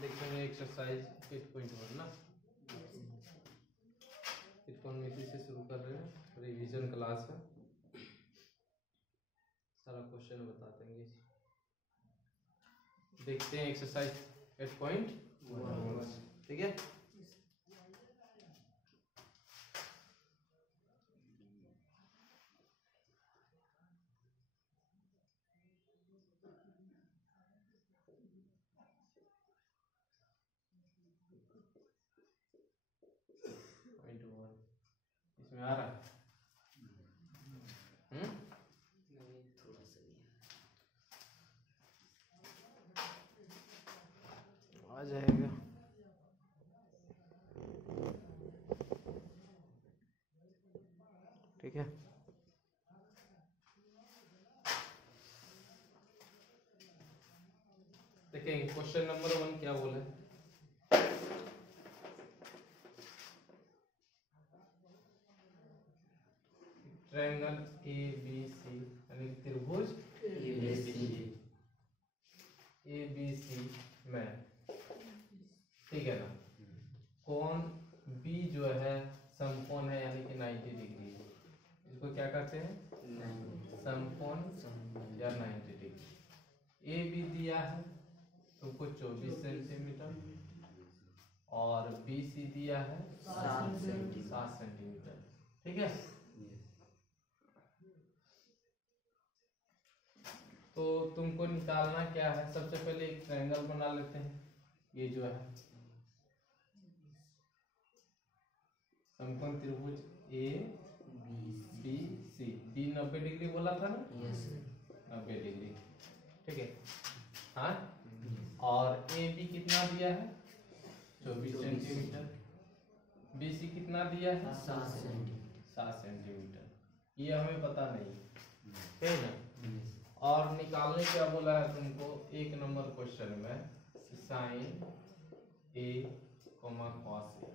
देखेंगे एक्सरसाइज 8.1 ना। त्रिकोणमिति से शुरू कर रहे हैं, रिवीजन क्लास है, सारा क्वेश्चन बता देंगे। देखते हैं एक्सरसाइज 8.1, ठीक है। इसमें आ रहा है थोड़ा सा आ जाएगा। ठीक है, देखेंगे क्वेश्चन नंबर 1 क्या बोला है। ट्रायंगल ABC यानी त्रिभुज ABC में, ठीक है ना, कोण B जो है समकोण है यानी कि 90 डिग्री, इसको क्या कहते हैं, समकोण या 90 डिग्री। AB दिया है तुमको 24 सेंटीमीटर और BC दिया है 7 सेंटीमीटर, ठीक है। तो तुमको निकालना क्या है, सबसे पहले एक ट्रायंगल बना लेते हैं। ये जो है समकोण त्रिभुज ABC, B 90 डिग्री बोला था ना, 90 डिग्री, ठीक है। हाँ, और AB कितना दिया है 24 सेंटीमीटर, BC कितना दिया है 7 सेंटीमीटर, ये हमें पता नहीं है ना। और निकालने क्या बोला है तुमको, एक नंबर क्वेश्चन में साइन A, कॉस A,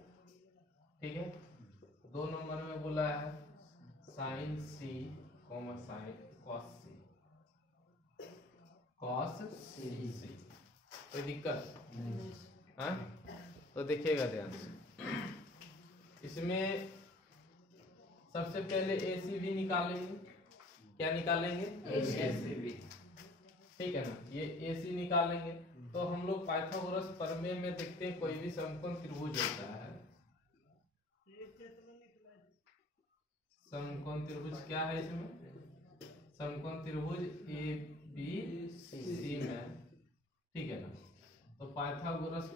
ठीक है। 2 नंबर में बोला है sine C, sine cos C। कोई दिक्कत हाँ, तो देखिएगा ध्यान से। इसमें सबसे पहले ACB निकालेंगे। क्या निकालेंगे, ACB, ठीक है ना। ये AC निकालेंगे तो हम लोग पाइथागोरस प्रमेय में देखते हैं कोई भी समकोण त्रिभुज होता है, समकोण त्रिभुज क्या है इसमें, समकोण त्रिभुज ABC में, ठीक है ना। तो पाइथागोरस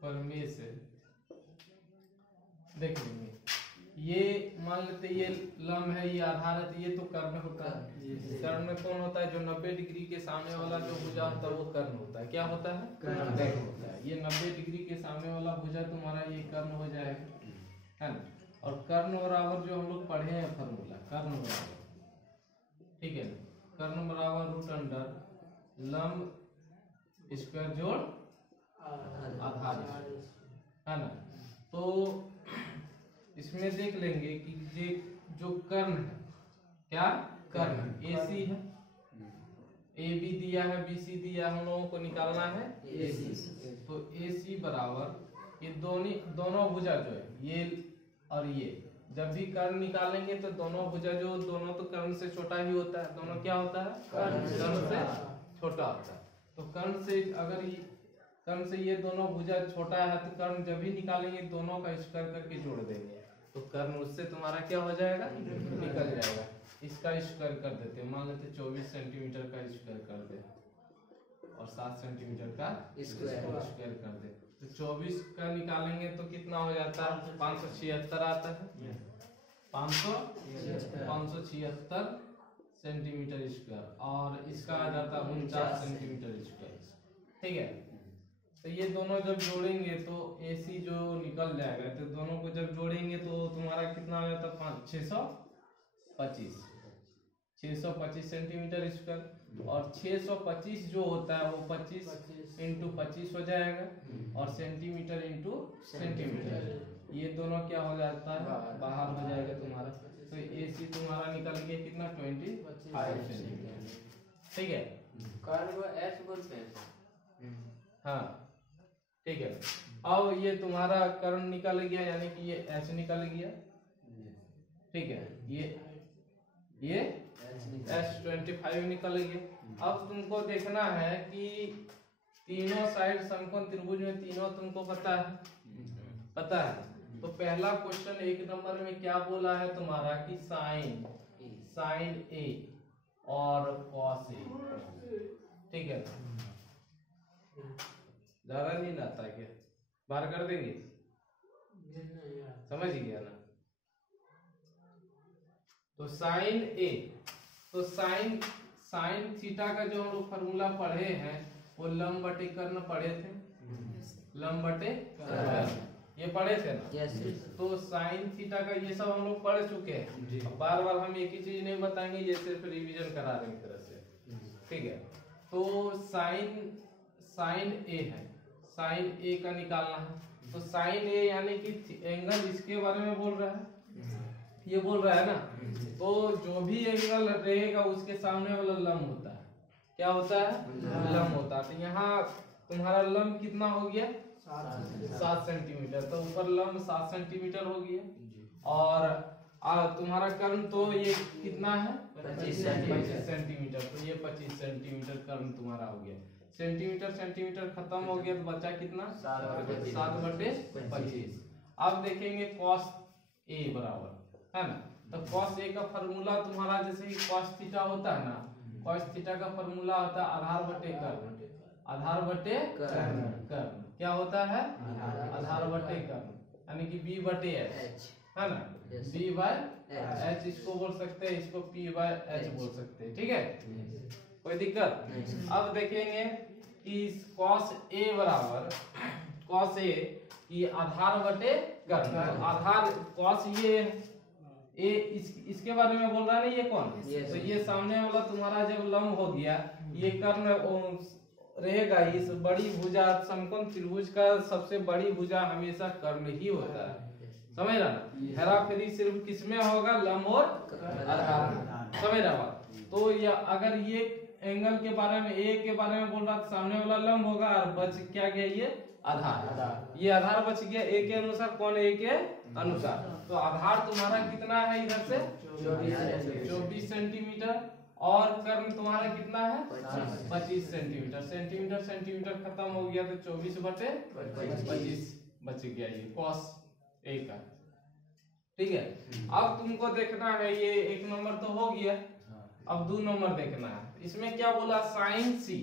प्रमेय से देख लेंगे। ये मान लेते ये लंब है, ये आधार है, तो ये तो कर्ण होता है। कर्ण में कौन होता है, जो 90 डिग्री के सामने वाला जो भुजा होता है वो कर्ण होता है। क्या होता है, कर्ण होता है। ये 90 डिग्री के सामने वाला भुजा तुम्हारा ये कर्ण हो जाएगा, है ना। और कर्ण बराबर जो हम लोग पढ़े हैं फॉर्मूला, कर्ण बराबर, ठीक है ना, कर्ण बराबर रूट अंडर लंब स्क्वायर जोड़ आधार, है ना। तो इसमें देख लेंगे कि ये जो कर्ण है, क्या कर्ण AC है, AB दिया है, BC दिया, हम लोगों को निकालना है AC। तो AC बराबर ये दोनों भुजा जो है ये और ये, जब भी कर्ण निकालेंगे तो दोनों भुजा जो, दोनों तो कर्ण से छोटा ही होता है, दोनों क्या होता है, कर्ण से छोटा होता है। तो कर्ण से अगर कर्ण से ये दोनों भुजा छोटा है तो कर्ण जब भी निकालेंगे दोनों का स्क्वायर करके जोड़ देंगे, तो कर्ण उससे तुम्हारा क्या हो जाएगा, निकल जाएगा। इसका स्क्वायर कर देते हैं, मान लेते 24 सेंटीमीटर का स्क्वायर कर दे और 7 सेंटीमीटर का स्क्वायर कर दे, तो 24 का निकालेंगे तो कितना हो जाता है, 576 आता है, 576 सेंटीमीटर स्क्वायर, और इसका आ जाता है 49 सेंटीमीटर स्क्वायर, ठीक है। तो ये दोनों जब जोड़ेंगे तो AC जो निकल जाएगा, तो दोनों को जब जोड़ेंगे तो तुम्हारा कितना हो जाता है, 625 सेंटीमीटर स्क्वायर, और 625 जो होता है वो 25 इंटू 25 हो जाएगा, और सेंटीमीटर इंटू सेंटीमीटर, ये दोनों क्या हो जाता है, बाहर हो जाएगा तुम्हारा। तो AC तुम्हारा निकल के कितना 25 सेंटीमीटर, ठीक है। कर्ण को एच बोलते हैं। हाँ ठीक है। अब ये तुम्हारा कर्ण निकल गया, यानी कि ये एच निकल गया, ठीक है। ये H25 निकल गया। अब तुमको देखना है कि तीनों साइड समकोण त्रिभुज में तीनों तुमको पता है। तो पहला क्वेश्चन 1 नंबर में क्या बोला है तुम्हारा कि साइन ए और कॉस ए, ठीक है। ज्यादा नहीं आता क्या, बाहर कर देंगे, समझ गया ना। तो साइन ए, तो साइन थीटा का जो हम लोग फॉर्मूला पढ़े हैं वो लंब बटे कर्ण पढ़े थे, लंब बटे कर्ण ये पढ़े थे ना। yes. तो साइन थीटा का ये सब हम लोग पढ़ चुके हैं। अब बार बार हम एक ही चीज नहीं बताएंगे, ये सिर्फ रिवीजन करा रहे हैं एक तरह से, ठीक है। तो साइन ए है, साइन ए का निकालना है। तो साइन ए यानी कि एंगल इसके बारे में बोल रहा है, ये बोल रहा है ना। तो जो भी एंगल रहेगा उसके सामने वाला लंब होता है, क्या होता है, लंब होता है। तो यहाँ तुम्हारा लंब कितना हो गया, 7 सेंटीमीटर। तो ऊपर लंब 7 सेंटीमीटर हो गया। और तुम्हारा कर्ण तो ये कितना है, 25 सेंटीमीटर। तो ये 25 सेंटीमीटर कर्ण तुम्हारा हो गया। सेंटीमीटर खत्म हो गया, तो बचा कितना, 7/25। अब देखेंगे कॉस ए बराबर है ना। तो कॉस ए का फॉर्मूला तुम्हारा जैसे कि कॉस थीटा होता है ना, कॉस थीटा का फॉर्मूला होता है आधार बटे कर्ण, आधार बटे कर्ण क्या होता है, आधार बटे कर्ण, यानी कि b बटे h है ना। b बाय h इसको बोल सकते हैं, इसको p बाय h बोल सकते हैं, ठीक है, कोई दिक्कत। अब देखेंगे कि cos a बराबर cos a की आधार बटे कर्ण। आधार cos ये इसके बारे में बोल रहा है ना, ये कौन, तो ये सामने वाला तुम्हारा जब लंब हो गया, ये कर्ण रहेगा। इस बड़ी भुजा समकोण त्रिभुज का सबसे बड़ी भुजा हमेशा कर्ण ही होता है, समझ रहा ना। हेराफेरी सिर्फ किसमें होगा, लंब और आधार, समझ रहा बात। तो ये अगर ये एंगल के बारे में ए के बारे में बोल रहा था, सामने वाला लंब होगा और बच क्या गया, ये आधार, ये आधार बच गया ए के अनुसार, कौन ए के अनुसार। तो आधार तुम्हारा कितना है इधर से 24 सेंटीमीटर, और कर्ण तुम्हारा कितना है 25 सेंटीमीटर। सेंटीमीटर खत्म हो गया, तो 24/25 बच गया ये कॉस ए का, ठीक है। अब तुमको देखना है, ये 1 नंबर तो हो गया। अब 2 नंबर देखना है। इसमें क्या बोला, साइन सी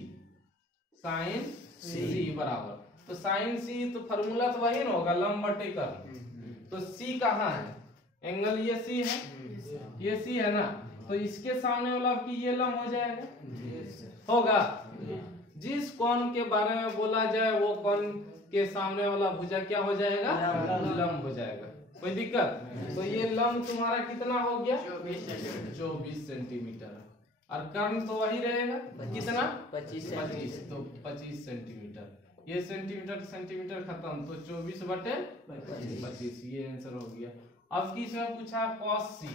बराबर, तो साइन सी तो फॉर्मूला तो वही ना होगा, लंब बटे कर्ण। तो सी कहाँ है, एंगल ये सी है, ये सी है ना। तो इसके सामने वाला की ये लंब हो जाएगा, होगा। जिस कोण के बारे में बोला जाए वो कोण के सामने वाला भुजा क्या हो जाएगा, लंब हो जाएगा, कोई दिक्कत। तो ये लंब तुम्हारा कितना हो गया 24 सेंटीमीटर, और कर्ण तो वही रहेगा कितना 25, तो 25 सेंटीमीटर। ये सेंटीमीटर खत्म, तो 24/25 ये आंसर हो गया। अब किसमें पूछा, कॉस सी,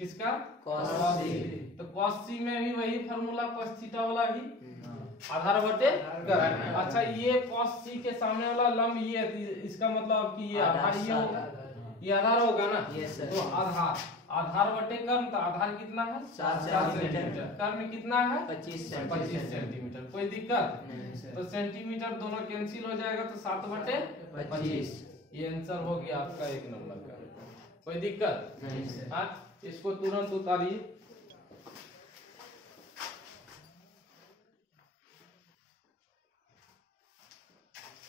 किसका, कॉस सी। तो कॉस सी में भी वही फॉर्मूला कॉस थीटा वाला ही, आधार बटे कर्ण। अच्छा, ये कॉस सी के सामने वाला लंब ये, इसका मतलब कि ये आधार ये होगा, ये आधार होगा ना। तो आधार बटे कर्ण, तो आधार कितना है 7 सेंटीमीटर, कर्ण कितना है 25 सेंटीमीटर, कोई दिक्कत। तो सेंटीमीटर दोनों कैंसिल हो जाएगा, तो 7/25 ये आंसर हो गया आपका 1 नंबर का, कोई दिक्कत। हाँ, इसको तुरंत उतारिए।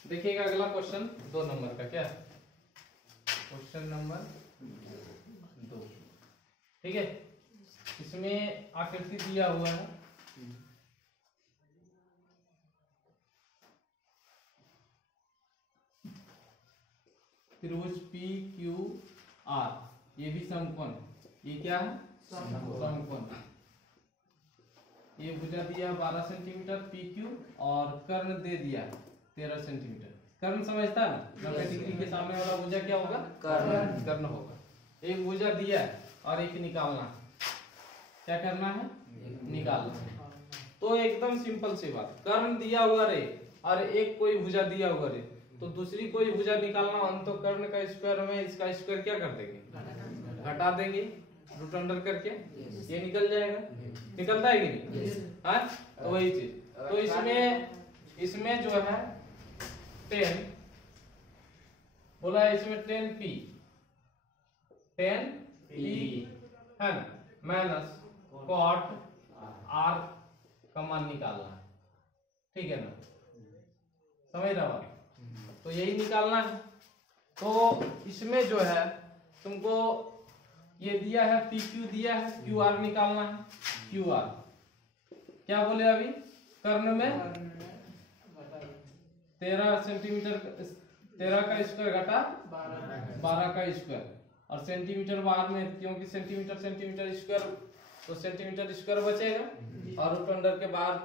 देखिएगा अगला क्वेश्चन 2 नंबर का, क्या क्वेश्चन नंबर 2, ठीक है। इसमें आकृति दिया हुआ है, त्रिभुज पी क्यू आर, ये भी समकोण है। ये क्या है, समकोण। ये भुजा दिया 12 सेंटीमीटर पी क्यू, और कर्ण दे दिया 13 सेंटीमीटर। कर्ण समझता है ना, 90 डिग्री के सामने वाला भुजा क्या होगा, कर्ण होगा। एक भुजा दिया और एक निकालना, क्या करना है, निकालना है। तो एकदम सिंपल सी बात, कर्ण दिया हुआ रे और एक कोई भुजा दिया हुआ रे, तो दूसरी कोई भुजा निकालना हो तो कर्ण का स्क्वायर में इसका स्क्वायर क्या कर देंगे, घटा देंगे रूट अंडर करके, ये निकल जाएगा, निकलता है कि नहीं? हाँ, तो वही चीज। तो इसमें जो है 10 बोला है, इसमें 10p है ना, माइनस कॉट r का मान निकालना है, ठीक है ना, समझ रहा बात? तो यही निकालना है। तो इसमें जो है तुमको ये दिया है PQ दिया है, QR निकालना है। QR क्या बोले अभी, कर्ण में 13 सेंटीमीटर, 13 का स्क्वायर घटा 12 का स्क्वायर, और सेंटीमीटर बाहर में, क्योंकि सेंटीमीटर स्क्वायर, तो सेंटीमीटर स्क्वायर बचेगा, और रूट अंडर के बाहर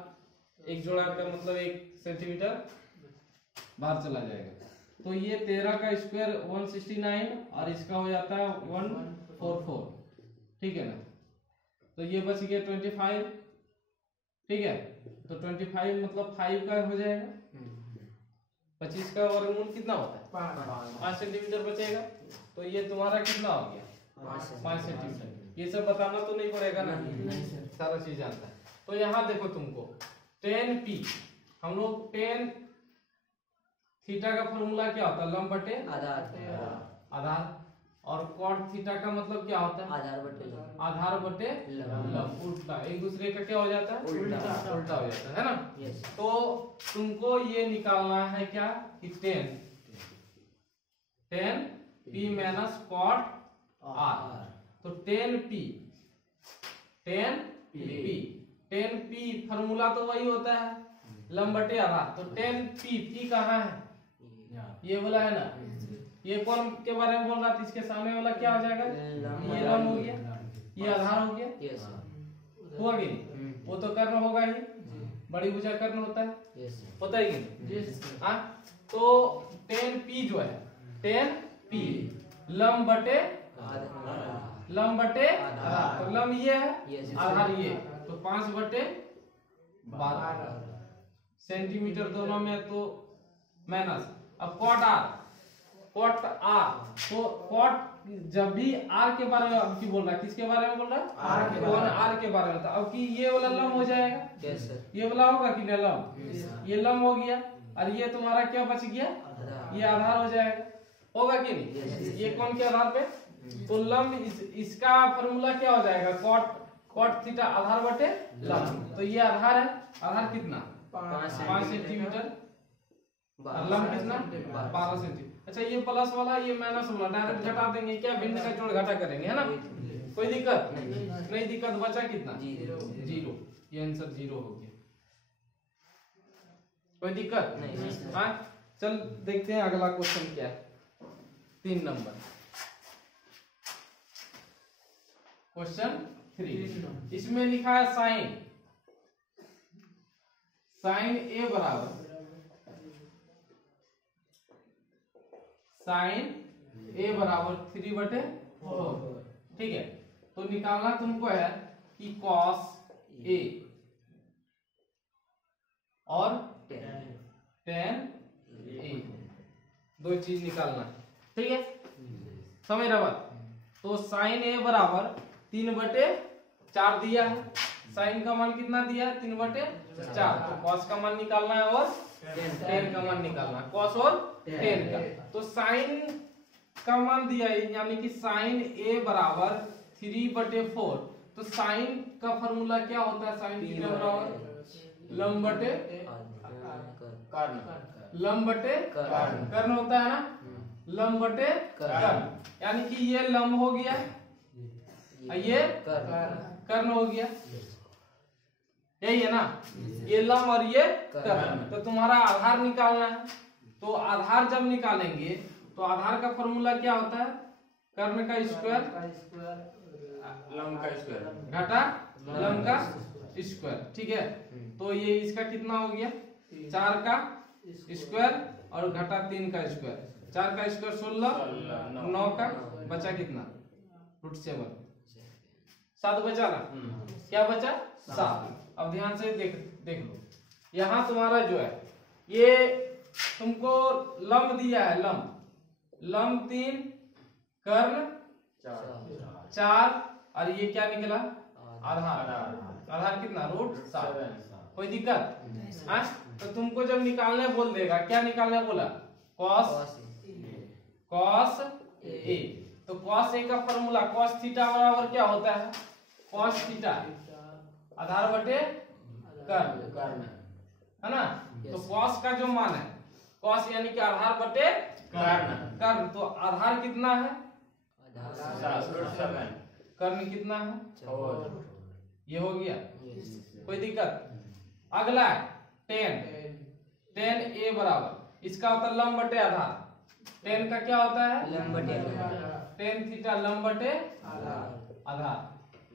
एक जोड़ा का मतलब 1 सेंटीमीटर बाहर चला जाएगा। तो ये 13 का स्क्वायर 169 और इसका हो जाता है 144, ठीक है ना। तो ये बच गया 25, ठीक है। तो 25 मतलब 5 का हो जाएगा, 25 का वर्गमूल कितना होता है 5 सेंटीमीटर बचेगा। तो ये तुम्हारा कितना हो गया 5 सेंटीमीटर। ये सब बताना तो नहीं पड़ेगा ना, सारा चीज जानता है। तो यहाँ देखो तुमको 10p, हम लोग 10 थीटा का फॉर्मूला क्या होता है, लंब बटे आधार, और कॉट थीटा का मतलब क्या होता है, आधार बटे लंब, उल्टा, एक दूसरे का क्या हो जाता है, उल्टा हो जाता है ना। तो तुमको ये निकालना है क्या कि 10 p माइनस कॉट r, तो 10p फॉर्मूला तो वही होता है लंब बटे आधार। तो 10p कहाँ है, ये वाला है ना, ये कौन के बारे में बोल रहा था, इसके सामने वाला क्या हो जाएगा, ये लंब हो गया, ये आधार हो गया, हुआ कि नहीं? वो तो कर्ण होगा ही, बड़ी भुजा कर्ण होता है, होता है कि नहीं? हाँ, तो 10p जो है 10p लंब बटे आधार, तो लंब ये है, आधार ये, तो 5/12 सेंटीमीटर दोनों में, तो माइनस। अब कॉट आर, तो कॉट जब भी आर के बारे में अब की बोल रहा है, किसके बारे में बोल रहा है, आर के बारे में था। अब कि ये वाला लंब हो जाएगा, ये वाला होगा कि नहीं लंब, ये लंब हो गया, और ये तुम्हारा क्या बच गया, ये आधार हो जाएगा, होगा कि नहीं? ये कौन के आधार पे, तो लंब इसका फॉर्मूला क्या हो जाएगा, कॉट थीटा आधार बटे लंब। तो ये आधार है, आधार कितना 5 सेंटीमीटर, लंब कितना 12 सेंटीमीटर। अच्छा, ये प्लस वाला ये माइनस वाला डायरेक्ट घटा देंगे, क्या भिन्न का जोड़ घटा करेंगे, है ना, कोई दिक्कत नहीं दिक्कत, बचा कितना 0, ये आंसर 0 हो गया, कोई दिक्कत नहीं। हाँ, चल देखते हैं अगला क्वेश्चन क्या है, 3 नंबर क्वेश्चन 3। इसमें लिखा है साइन ए बराबर साइन ए बराबर 3/4, ठीक है। तो निकालना तुमको है कि कॉस ए और tan ए, दो चीज निकालना है, ठीक है, समझ रहा बात। तो साइन ए बराबर 3/4 दिया है, साइन का मान कितना दिया है 3/4, तो कॉस का मान निकालना है और tan का मान निकालना है, कॉस और tan का। तो साइन का मान दिया है, यानी कि साइन ए बराबर 3/4, तो साइन का फॉर्मूला क्या होता है, साइन थीटा बराबर लंब बटे कर्ण होता है ना, लंब बटे कर्ण, यानी कि ये लंब हो गया, ये कर्ण हो गया, यही है ना, ये लंब और ये कर्ण। तो तुम्हारा आधार निकालना है, तो आधार जब निकालेंगे तो आधार का फॉर्मूला क्या होता है, कर्ण का स्क्वायर लंब का स्क्वायर घटा लंब का स्क्वायर, ठीक है। तो ये इसका कितना हो गया 4 का स्क्वायर और घटा 3 का स्क्वायर, 4 का स्क्वायर 16, 9 का बचा कितना √7, 7 बचा ना, क्या बचा 7। अब ध्यान से देख लो, यहाँ तुम्हारा जो है ये तुमको लंब दिया है, लंब 3 कर्ण 4 और ये क्या निकला आधार कितना √7। कोई दिक्कत? हाँ, तो तुमको जब निकालने बोल देगा, क्या निकालने बोला cos A, तो cos A का फॉर्मूला cos थीटा बराबर क्या होता है cos थीटा आधार बटे कर्ण, है ना। तो cos का जो मान है cos यानी कि आधार बटे कर्ण, तो आधार कितना है कर्ण कितना है, ये हो गया। कोई दिक्कत? अगला है tan A बराबर, इसका होता है लंब बटे आधार, tan का क्या होता है tan थीटा लंब बटे आधार,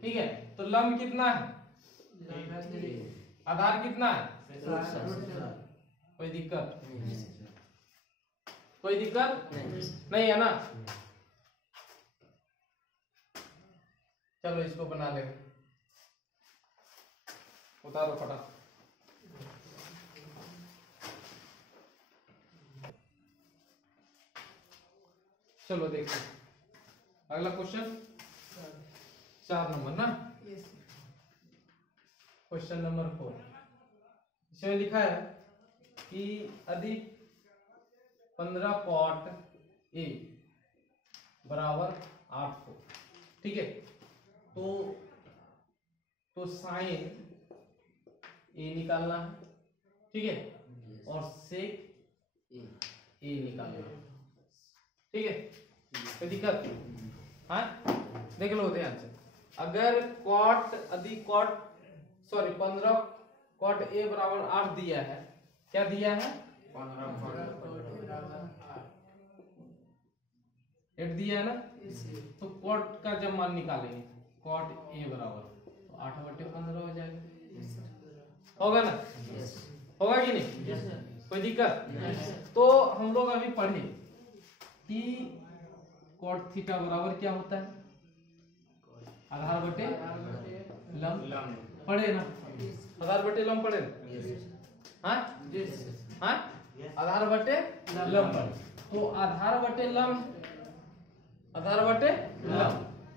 ठीक है। तो लंब कितना है आधार कितना है, कोई दिक्कत नहीं है ना। चलो इसको बना ले, उतारो फटा। चलो देखो अगला क्वेश्चन 4 नंबर ना, क्वेश्चन नंबर 4। इसमें लिखा है कि यदि 15 cot A बराबर 8 हो, ठीक है, तो साइन A निकालना है, ठीक है, और सेक A निकालना है, ठीक है। कोई दिक्कत? हाँ, देख लो ध्यान से, अगर यदि 15 cot A बराबर 8 दिया है, क्या दिया है 8 दिया है ना, तो cot का जब मान निकालेंगे cot A बराबर तो 8/15 हो जाएगा, होगा ना, होगा कि नहीं? कोई दिक्कत? तो हम लोग अभी पढ़े कि cot थीटा बराबर क्या होता है आधार बटे लंब, पढ़े ना, आधार बटे लंब पढ़े ना, हाँ आधार बटे लंब। तो आधार बटे लंब,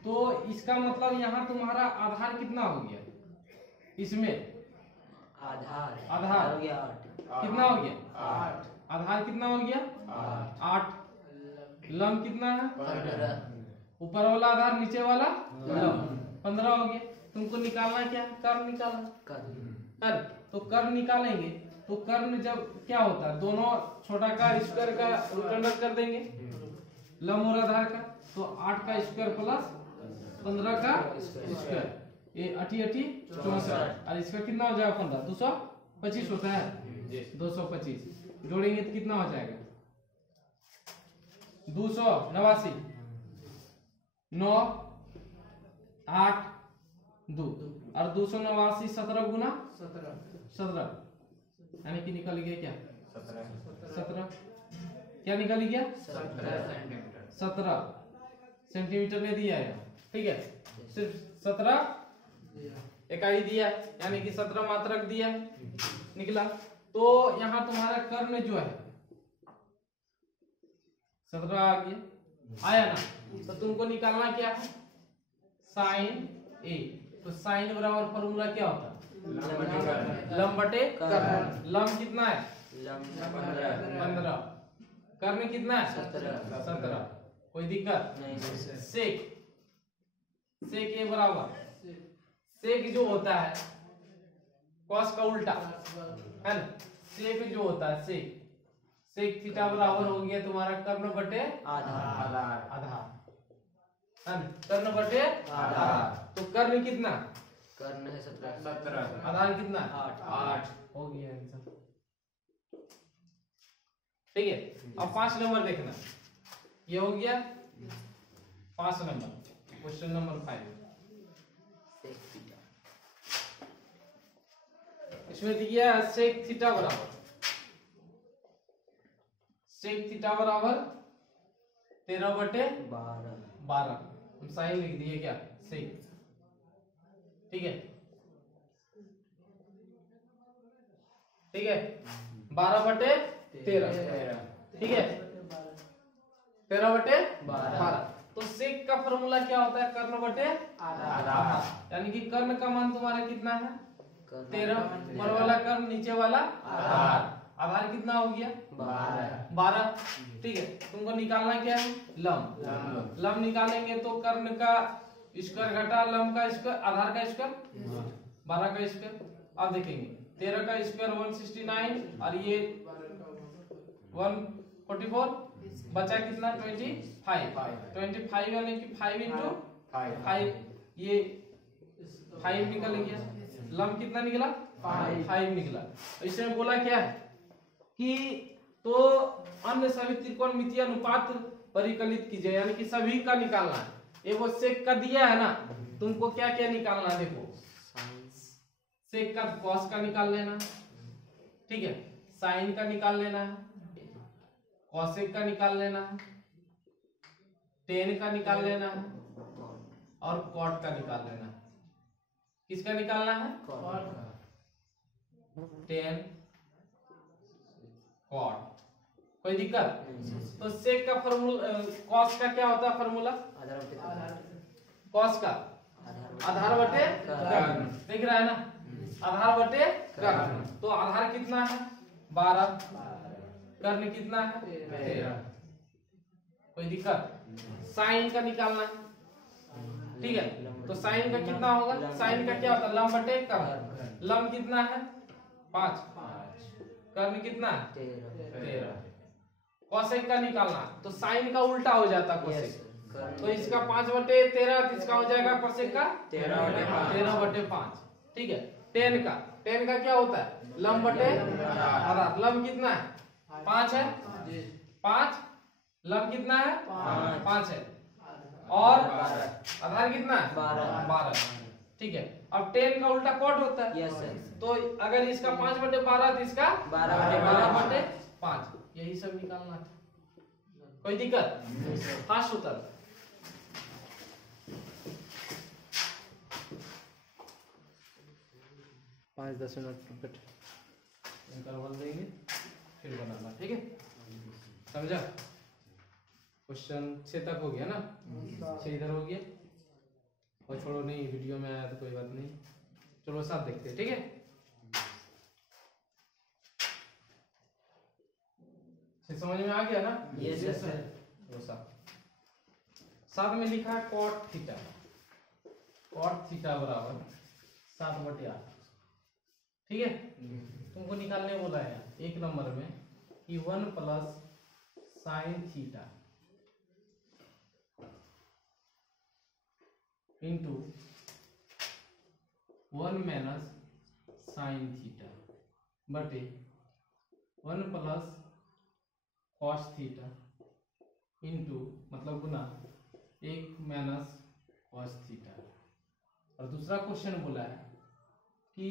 तो इसका मतलब यहाँ तुम्हारा आधार कितना हो गया, इसमें आधार हो गया 8, कितना हो गया 8, आधार कितना हो गया 8, लंब कितना है 15, ऊपर वाला आधार नीचे वाला लंब 15 हो गया। तुमको निकालना क्या, कर्ण निकालना, कर्ण। तो कर्ण निकालेंगे, तो कर्ण जब क्या होता है, दोनों छोटा का स्क्वायर का रूट अंडर कर देंगे लंब और आधार का, तो 8 का स्क्वायर प्लस 15 का स्क्वायर, ये 8 64, और इसका कितना हो जाएगा 15 225 होता है 225, जोड़ेंगे तो कितना हो जाएगा 289, 9 8 2 और 289 17 गुना 17, यानी कि निकल गया क्या 17, क्या निकल गया 17 सेंटीमीटर ने दिया है, ठीक है, सिर्फ 17 इकाई दिया है, यानी कि 17 मात्रक दिया है, निकला। तो यहाँ तुम्हारा कर्ण जो है 17 आ गया, आया ना, तो तुमको निकालना क्या है साइन A, तो साइन बराबर फॉर्मूला क्या होता है लंब बटे कर्ण, लंब कितना है 15, कर्ण कितना है 17, कोई दिक्कत नहीं। सेक A बराबर, सेक जो होता है कॉस का उल्टा है ना, सेक जो होता है सेक थीटा बराबर हो गया तुम्हारा कर्ण बटे आधार, कर्ण बटे आधार, तो कर्ण कितना कर्ण है 17, आधार कितना 8, हो गया आंसर, ठीक है। अब 5 नंबर देखना, ये हो गया 5 नंबर, क्वेश्चन नंबर 5। इसमें दिया सेक थीटा बराबर, सेक थीटा बराबर 13/12, हम साइन लिख दिए क्या सेक, ठीक है, ठीक है, 12/13, ठीक है, 13/12। तो सेक का फॉर्मूला क्या होता है? कर्ण बटे आधार, यानी कि कर्ण का मान तुम्हारा कितना है? 13, ऊपर वाला कर्ण नीचे वाला आधार, आधार कितना हो गया? 12। ठीक है, तुमको निकालना क्या है? लंब। लंब निकालेंगे तो कर्ण का स्क्वायर घटा लंब का स्क्वायर, आधार का स्क्वायर 12 का स्क्वायर। अब देखेंगे 13 का स्क्वायर 169 और ये 144, बचा कितना? 25 यानी कि 5 इंटू 5, ये 5 निकल गया। लंब कितना निकला? 5 निकला। इसमें बोला क्या है कि तो अन्य सभी त्रिकोणमितीय अनुपात परिकलित कीजिए, यानी कि सभी का निकालना है। ये वो सेक का दिया है ना, तुमको क्या क्या निकालना है? देखो, सेक का कॉस का निकाल लेना, ठीक है, साइन का निकाल लेना है, कॉसेक का निकाल लेना है, टेन का निकाल लेना है और कॉट का निकाल लेना है। किसका निकालना है? Tan, cot. कोई दिक्कत? तो सेक का फॉर्मूला, कॉस का क्या होता है फॉर्मूला? कॉस का आधार बटे कर्ण, दिख रहा है ना? आधार बटे कर्ण। तो आधार कितना है? 12, कर्ण कितना है? 13। कोई दिक्कत? साइन का निकालना है, ठीक है, तो साइन का कितना होगा? साइन का क्या होता है? लंब बटे कर्ण। लंब कितना है? 5, कर्ण कितना है? 13। कोसेक का निकालना, तो साइन का उल्टा हो जाता कोसेक, तो इसका 5/13, इसका हो जाएगा कोसेक का 13/5। ठीक है, टेन का क्या होता है? लंब बटे आधार। लंब कितना है? 5 है, 5, लंब कितना है? 5 है, और आधार कितना है? 12। ठीक है, अब टेन का उल्टा कॉट होता है। तो अगर इसका 5/12 तो इसका 12/5, यही सब निकालना था। कोई दिक्कत? फास्ट उत्तर। पाँच 10 मिनट इंटरवल देंगे, फिर बनाना, ठीक है? समझा? क्वेश्चन 6 तक हो गया ना? 6 इधर हो गया, और छोड़ो, नहीं वीडियो में आया तो कोई बात नहीं, चलो 7 देखते हैं, ठीक है? 6 समझ में आ गया ना? Yes sir. तो 7 में लिखा है कॉट थीटा, कॉट थीटा बराबर 7/8, ठीक है? तुमको निकालने बोला है 1 नंबर में कि 1 plus sine theta into 1 minus sine theta बटे 1 प्लस कॉस थीटा इंटू, मतलब गुना 1 माइनस कॉस थीटा। और दूसरा क्वेश्चन बोला है कि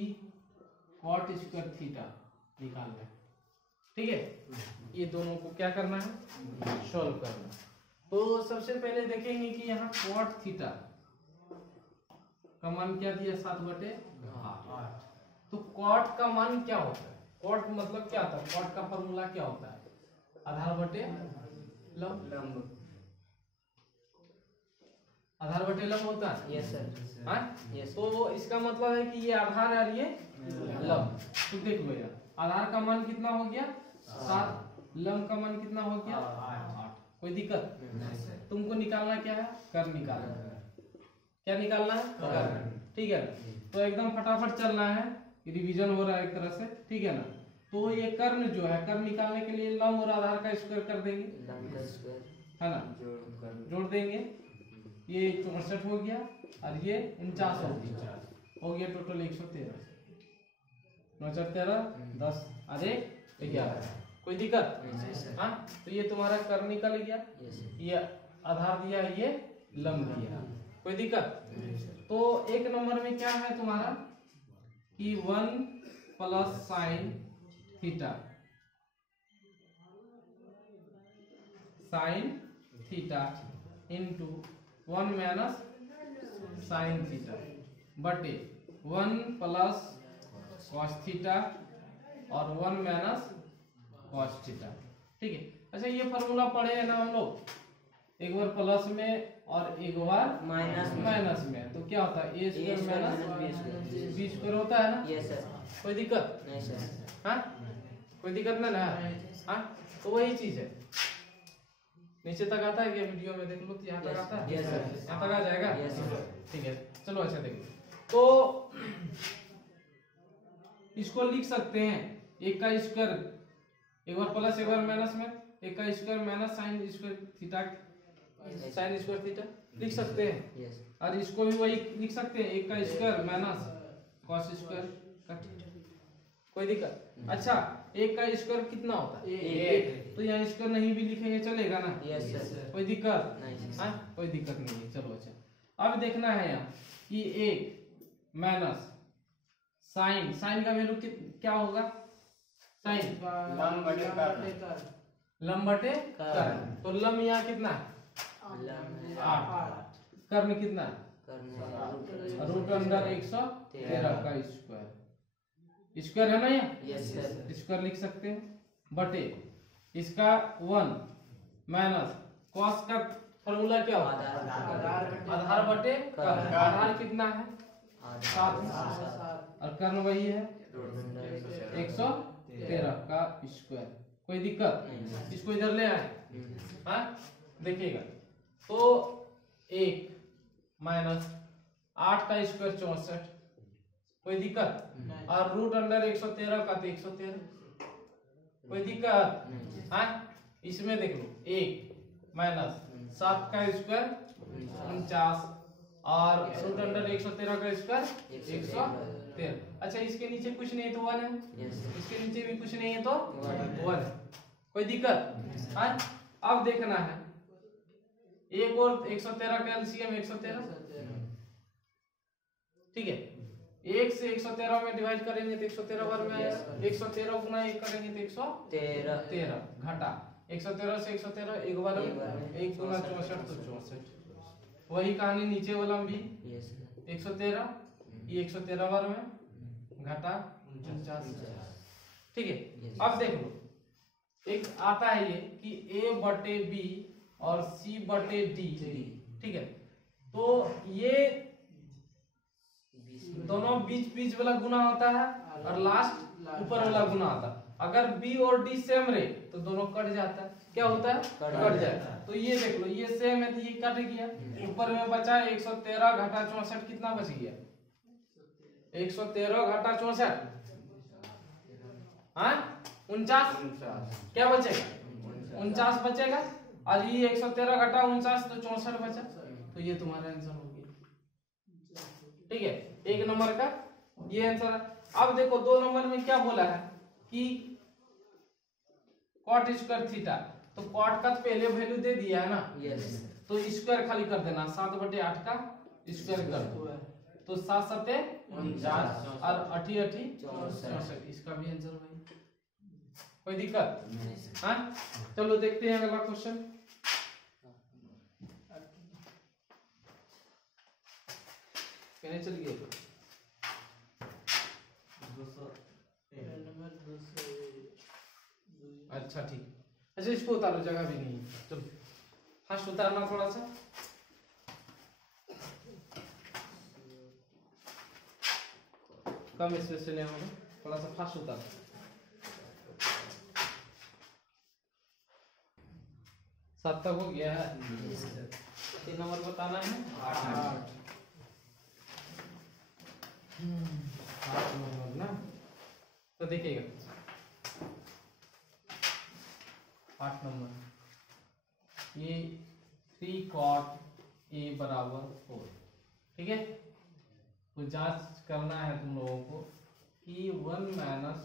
कॉट स्क्वायर थीटा निकालना है, ठीक है? ये दोनों को क्या करना है? सॉल्व करना। तो सबसे पहले देखेंगे कि यहाँ कॉट थीटा का मान क्या दिया? 7/8। तो कॉट का मान क्या होता है? कॉट मतलब क्या होता है? कॉट का फॉर्मूला क्या होता है? आधार बटे लंब। आधार बटे लंब होता है। Yes sir. हाँ, तो इसका मतलब है कि ये आधार है और ये लंब। तो देखो भैया, आधार का मान कितना हो गया? 7, लंब का मान कितना हो गया? 8। कोई दिक्कत? तुमको निकालना क्या है? कर्ण निकालना है। क्या निकालना है? कर्ण, ठीक है? तो एकदम फटाफट चलना है, रिवीजन हो रहा है एक तरह से, ठीक है ना? तो ये कर्ण जो है, कर्ण निकालने के लिए लंब और आधार का स्क्वायर कर देंगे, है ना? जोड़ देंगे, ये 64 हो गया और ये 49 हो गया, टोटल 113। 9×13 10 और 11। कोई दिक्कत? हाँ, तो ये तुम्हारा कर्ण निकल गया, ये आधार दिया, ये लंब दिया। कोई दिक्कत? तो 1 नंबर में क्या है तुम्हारा कि 1 plus sine theta, sine theta into 1 minus sine theta बटे 1 प्लस कॉस थीटा और 1 माइनस कॉस थीटा। ठीक है। अच्छा ये फॉर्मूला पढ़े हैं ना हम लोग, एक बार प्लस में और एक बार माइनस में, तो क्या होता है ए स्क्वायर माइनस बी स्क्वायर होता है ना। Yes sir. कोई दिक्कत नहीं सर। हाँ, कोई दिक्कत नहीं ना। हाँ, तो वही चीज है। नीचे तक आता है क्या वीडियो में? देख लो तो यहाँ तक आता है। Yes sir. यहाँ तक आ जाएगा। Yes sir. ठीक है, चलो अच्छा देखो तो इसको लिख सकते हैं एक का स्क्वायर एक बार प्लस एक बार माइनस में, एक का square minus sine square theta, sine square theta लिख सकते हैं। यस। और इसको भी वही लिख सकते हैं, एक का स्क्वायर माइनस कॉस स्क्वायर का थीटा। कोई दिक्कत? अच्छा एक का स्क्वायर कितना होता है? एक। तो यहाँ स्क्वायर नहीं भी लिखेंगे चलेगा ना? Yes sir. कोई दिक्कत नहीं। हाँ, कोई दिक्कत नहीं है। चलो अच्छा, अब देखना है यहाँ कि एक माइनस साइन, साइन का वैल्यू क्या होगा? साइन लंब बटे कर्ण। लंब बटे कर्ण। तो लंब यहाँ कितना है? 8। कर्ण कितना है? रूट अंडर 113 का स्क्वायर। स्क्वायर है ना यहाँ? Yes sir. स्क्वायर लिख सकते हैं बटे इसका 1 माइनस कॉस का फॉर्मूला क्या होता है? आधार बटे कर्ण। आधार कितना है? 7 और कर्ण वही है 113 का स्क्वायर। कोई दिक्कत? इसको इधर ले आए। हाँ देखिएगा तो 1 माइनस 8 का स्क्वायर 64। कोई दिक्कत? और रूट अंडर 113 का तो 113। कोई दिक्कत? हाँ, इसमें देख लो 1 माइनस 7 का स्क्वायर 49 और रूट अंडर 113 का स्क्वायर 113। अच्छा इसके नीचे कुछ नहीं है तो 1 है, इसके नीचे भी कुछ नहीं है तो 1 है। कोई दिक्कत? हाँ, अब देखना है एक और 113 का एलसीएम 113। ठीक है, 1 से 113 में डिवाइड करेंगे तो 113 बार में आएगा। 113 गुना 1 करेंगे तो 113 घटा 113 से 113 एक बार में 1 गुना 64 तो 64। वही कहानी नीचे वाला में भी 113, ये 113 बार में घटा 49। ठीक है, अब देख लो एक आता है ये कि a बटे b और c बटे d। ठीक है, तो ये दोनों बीच बीच वाला गुना होता है और लास्ट ऊपर वाला गुना होता है। अगर b और d सेम रहे तो दोनों कट जाता है। क्या होता है? कट जाता है। तो ये देख लो ये सेम है तो ये कट गया। ऊपर में बचा 113 घटा 64 कितना बच गया? 113 घटा 64 हाँ 49। क्या बचेगा? 49 बचेगा। और ये 113 घटा 49 तो 64 बचा। तो ये तुम्हारा आंसर हो गया। ठीक है, एक नंबर का ये आंसर है। अब देखो 2 नंबर में क्या बोला है कि कॉट स्क्वायर थीटा, तो कॉट का पहले वैल्यू दे दिया है ना। तो स्क्वायर खाली कर देना, 7/8 का स्क्वायर कर दो तो 7 7 49 और 8 8 64। इसका भी आंसर वही। कोई दिक्कत? हाँ, चलो देखते हैं अगला क्वेश्चन। कहने चलिए अच्छा ठीक। अच्छा इसको उतारो, जगह भी नहीं है। चलो फर्स्ट उतारना थोड़ा सा। कम स्पेस से नहीं होगा, थोड़ा सा फास्ट उतारो। 7 तक हो गया है। 3 नंबर बताना है 8 नंबर ना। तो देखिएगा 8 नंबर ये 3 cot a बराबर 4। ठीक है, तो जांच करना है तुम लोगों को कि 1 minus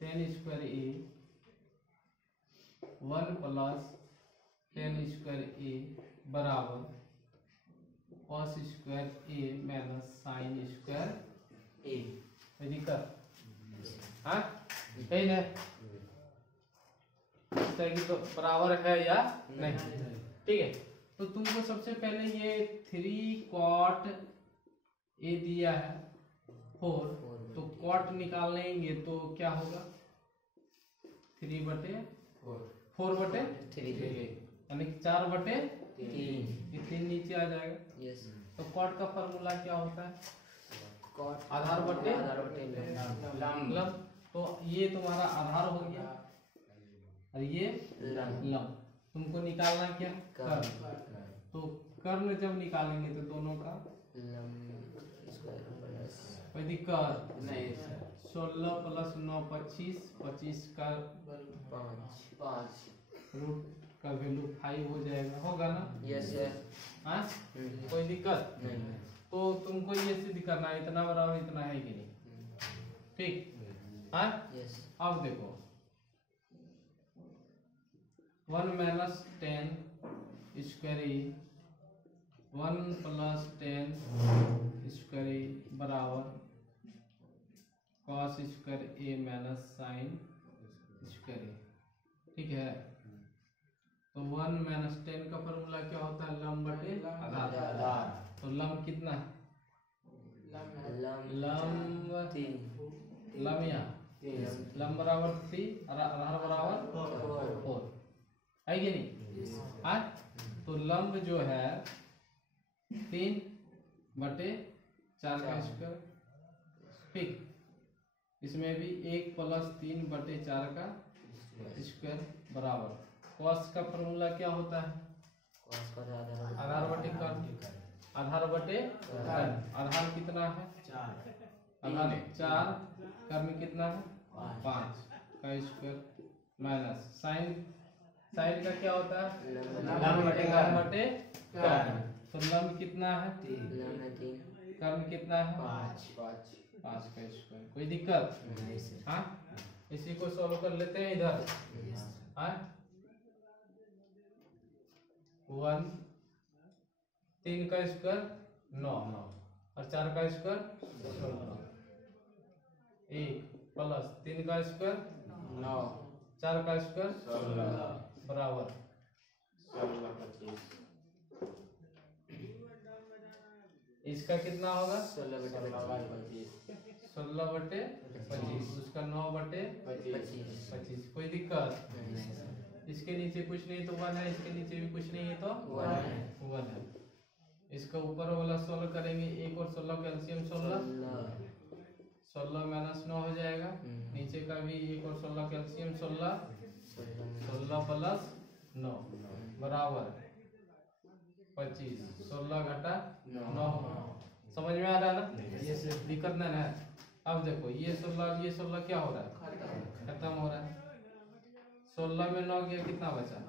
10 square a 1 plus 10 square a बराबर cos square a minus sine square a। कोई दिक्कत? हाँ कहीं नहीं कि तो बराबर है या नहीं। ठीक है, तो तुमको सबसे पहले ये 3 cot ए दिया है 4, तो कॉट निकाल लेंगे तो क्या होगा 3/4 यानी 4/3, ये 3 नीचे आ जाएगा। यस तो कॉट का फॉर्मूला क्या होता है कॉट आधार बटे लंब लंब। तो ये तुम्हारा आधार हो गया और ये लंब। तुमको निकालना क्या कर्ण। तो कर्ण जब निकालेंगे तो दोनों का कोई दिक्कत नहीं सर 16 + 9 25, 25 का 5 रूट का वैल्यू 5 हो जाएगा, होगा ना। यस हाँ कोई दिक्कत नहीं तो तुमको ये सिद्ध करना है इतना बराबर इतना है कि नहीं, ठीक। हाँ यस अब देखो 1 - 10 स्क्वायर 1 + 10 स्क्वायर बराबर cos square a minus sin square a, ठीक है। तो 1 - 10 का फॉर्मूला क्या होता है लंब बटे आधार। तो लंब कितना है लंब लंब यहाँ लंब बराबर 3 और आधार बराबर 4 है कि नहीं। हाँ तो लंब जो है 3/4 का स्क्वायर, ठीक। इसमें भी 1 + 3/4 का स्क्वायर बराबर कॉस का फॉर्मूला क्या होता है आधार बटे कर्ण। आधार बटे कर्ण, आधार कितना है 4, आधार 4, कर्ण कितना है 5 का स्क्वायर माइनस साइन का क्या होता है लंब बटे लंब बटे कर्ण। तो लंब कितना है कर्ण कितना है 5 का स्क्वायर। कोई दिक्कत। हाँ इसी को सॉल्व कर लेते हैं इधर। हाँ 1 3 का स्क्वायर 9 और 4 का स्क्वायर 16, 1 + 3 का स्क्वायर 9 4 का स्क्वायर 16 बराबर 16 25 इसका कितना होगा 16/25 16/25, उसका 9/25। कोई दिक्कत। इसके नीचे कुछ नहीं तो 1 है, इसके नीचे भी कुछ नहीं है तो 1 है। इसका ऊपर वाला 16 करेंगे, 1 और 16 का एलसीएम 16 - 9 हो जाएगा। नीचे का भी 1 और 16 का एलसीएम 16 + 9 बराबर 25। 16 घटा 9 समझ में आ रहा है ना, ये से दिक्कत नहीं है। अब देखो ये 16 क्या हो रहा है खत्म हो रहा है। 16 में 9 गया कितना बचा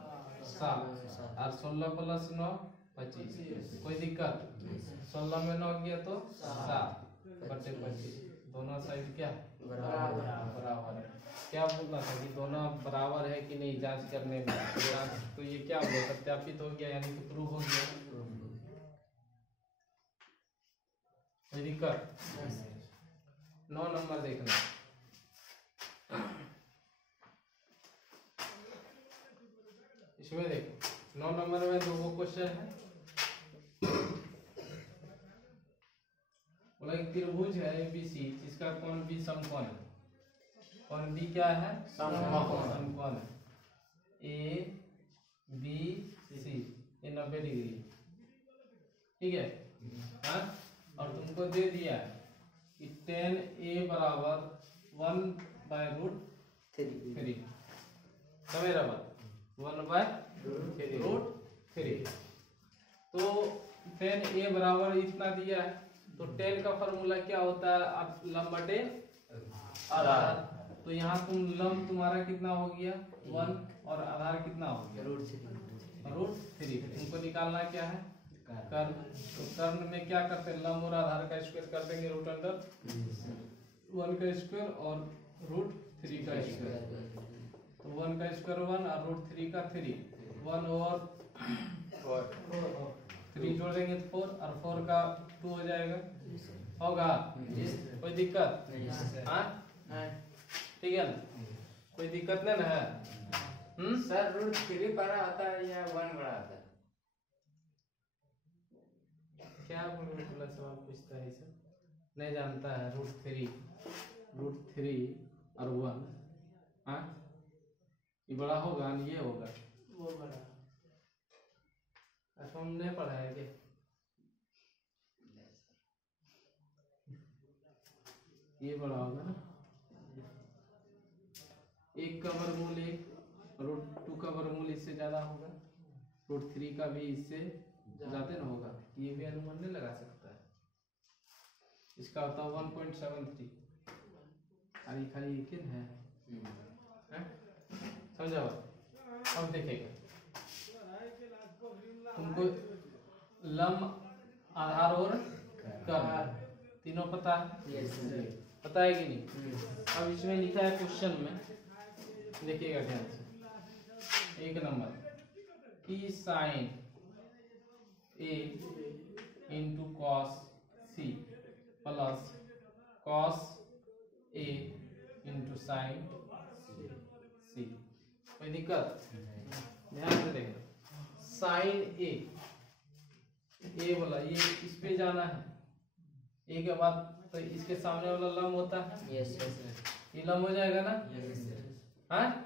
7 और 16 + 9 25। कोई दिक्कत। 16 में 9 गया तो 7/25। दोनों साइड क्या बराबर है। क्या बोलना था कि दोनों बराबर है कि नहीं जांच करने में जांच, तो ये क्या हुआ सत्यापित हो गया यानी कि प्रूव हो गया। कोई दिक्कत। 9 नंबर देखना। इसमें देखो 9 नंबर में 2 क्वेश्चन है। बोला एक त्रिभुज है ABC जिसका कोण B समकोण है। कोण B क्या है समकोण है। ABC ये 90 डिग्री, ठीक है। हाँ और तुमको दे दिया है कि tan A बराबर 1/√3 मेरा बात 1/√3। तो tan A बराबर इतना दिया है तो tan का फॉर्मूला क्या होता है अब लंब बटे आधार। तो यहाँ तुम लंब तुम्हारा कितना हो गया 1 और आधार कितना हो गया √3। तुमको निकालना क्या है कर्ण। तो कर्ण में क्या करते हैं लंब और आधार का स्क्वायर कर देंगे √1 का स्क्वायर और √3 का स्क्वायर। तो 1 का स्क्वायर 1 और √3 का 3, 1 और 3 जोड़ देंगे 4 और 4 का 2 हो जाएगा, होगा। कोई दिक्कत। हाँ ठीक है ना, कोई दिक्कत नहीं ना है। सर √3 बड़ा आता है या 1 बड़ा आता है। क्या बोल रहे सवाल पूछता है सर। नहीं जानता है, √3 और 1। हाँ, ये बड़ा होगा और ये होगा, वो बड़ा अच्छा हमने पढ़ा है क्या? ये बड़ा होगा ना, 1 का वर्गमूल 1, √2 का वर्गमूल इससे ज्यादा होगा, √3 का भी इससे ज्यादा ना होगा। ये भी अनुमान नहीं लगा सकता है। इसका होता है 1.73 और ये खाली एक ही है। समझा? अब देखेगा तुमको लंब, आधार और कर्ण तीनों पता है? पता है कि नहीं? अब इसमें लिखा है क्वेश्चन में, देखिएगा ध्यान से, 1 नंबर कि sine A into cos C plus cos A into sine C। कोई दिक्कत? ध्यान से देखना, साइन A बोला, ये इस पे जाना है, A के बाद तो इसके सामने वाला लंब होता है, ये लंब हो जाएगा ना? हाँ,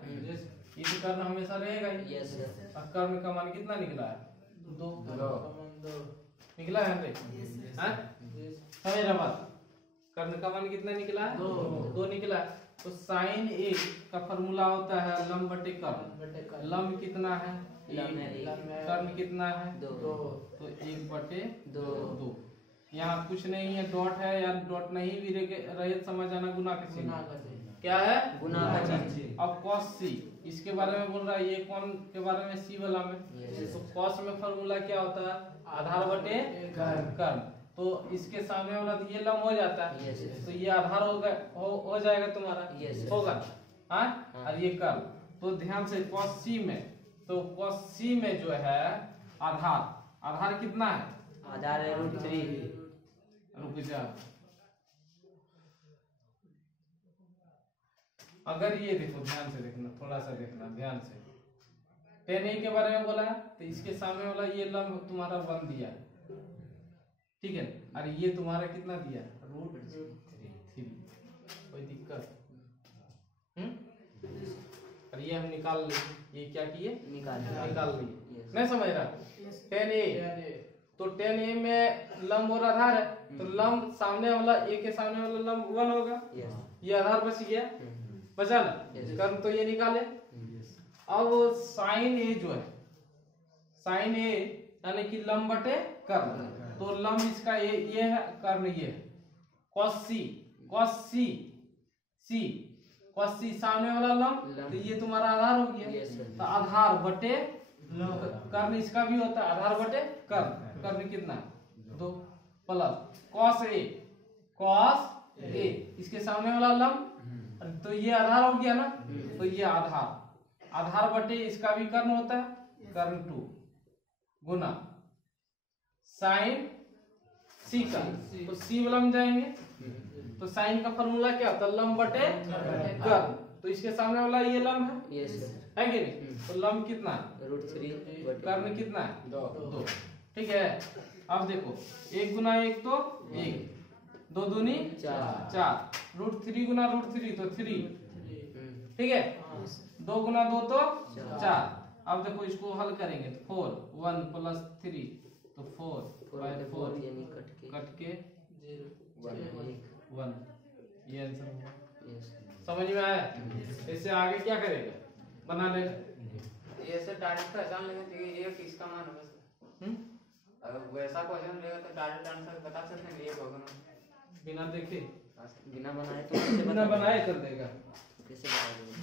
ये तो कर्ण हमेशा रहेगा ही। और कर्ण का मान कितना निकला है? 2 निकला है। हाँ, समझ रहा बात? कर्ण का मान कितना निकला है? 2 निकला है। तो साइन A का फॉर्मूला होता है लंब बटे कर्ण। लंब कितना है? 1, कर्ण कितना है? 2, तो 1/2। यहाँ कुछ नहीं है, डॉट है या डॉट नहीं भी रहे समझ आना, गुना के चिन्ह क्या है? गुना का चिन्ह। अब cos C इसके बारे में बोल रहा है, ये कौन के बारे में? C वाला में। तो cos में फॉर्मूला क्या होता है? आधार बटे कर्ण। तो इसके सामने वाला तो ये लंब हो जाता है, तो ये आधार हो जाएगा तुम्हारा, होगा। हाँ, और ये कर्ण। तो ध्यान से cos C में, तो cos C में जो है आधार कितना है? आधार है √3। रुक जा, अगर ये देखो, ध्यान से देखना, थोड़ा सा देखना ध्यान से, tan A के बारे में बोला है, तो इसके सामने वाला ये लंब तुम्हारा 1 दिया, ठीक है, और ये तुम्हारा कितना दिया? √3। कोई दिक्कत? और ये हम निकाल लिए, ये क्या किए? निकाल लिए। नहीं समझ रहा? tan A, तो tan A में लंब और आधार है, तो लंब सामने वाला A के सामने वाला लंब 1 होगा, ये आधार बच गया, बचा ना? कर्ण तो ये निकाले। अब साइन A जो है, साइन A यानी कि लंब बटे कर्ण, तो लंब इसका ये है, कर्ण ये है। cos C सामने वाला लंब, तो ये तुम्हारा आधार हो गया, तो आधार बटे कर्ण इसका भी होता है, आधार बटे कर्ण कितना? 2 प्लस cos A इसके सामने वाला लंब, तो ये आधार हो गया ना, तो ये आधार बटे इसका भी कर्ण होता है, कर्ण 2 गुना साइन C का, तो C वाला में जाएंगे, तो साइन का फॉर्मूला क्या होता है? लंब बटे कर्ण। तो इसके सामने वाला ये लंब है कि नहीं? तो लंब कितना? √3, कर्ण कितना है? 2। ठीक है, अब देखो 1 गुना 1 तो 1, 2 दूनी 4, √3 गुना √3 तो 3, ठीक है, 2 गुना 2 तो 4। अब देखो इसको हल करेंगे तो 4, 1 प्लस 3 तो 4 कट के 1, ये आंसर होगा। समझ में आया? इससे आगे क्या करेगा? बना लेगा। ये से डायरेक्ट पहचान लेना चाहिए ये किसका मान है बस। अगर वैसा क्वेश्चन रहेगा तो डायरेक्ट आंसर बता सकते हैं, ये होगा ना बिना देखे, बिना बनाए तो बिना बनाए कर देगा। कैसे बताएंगे?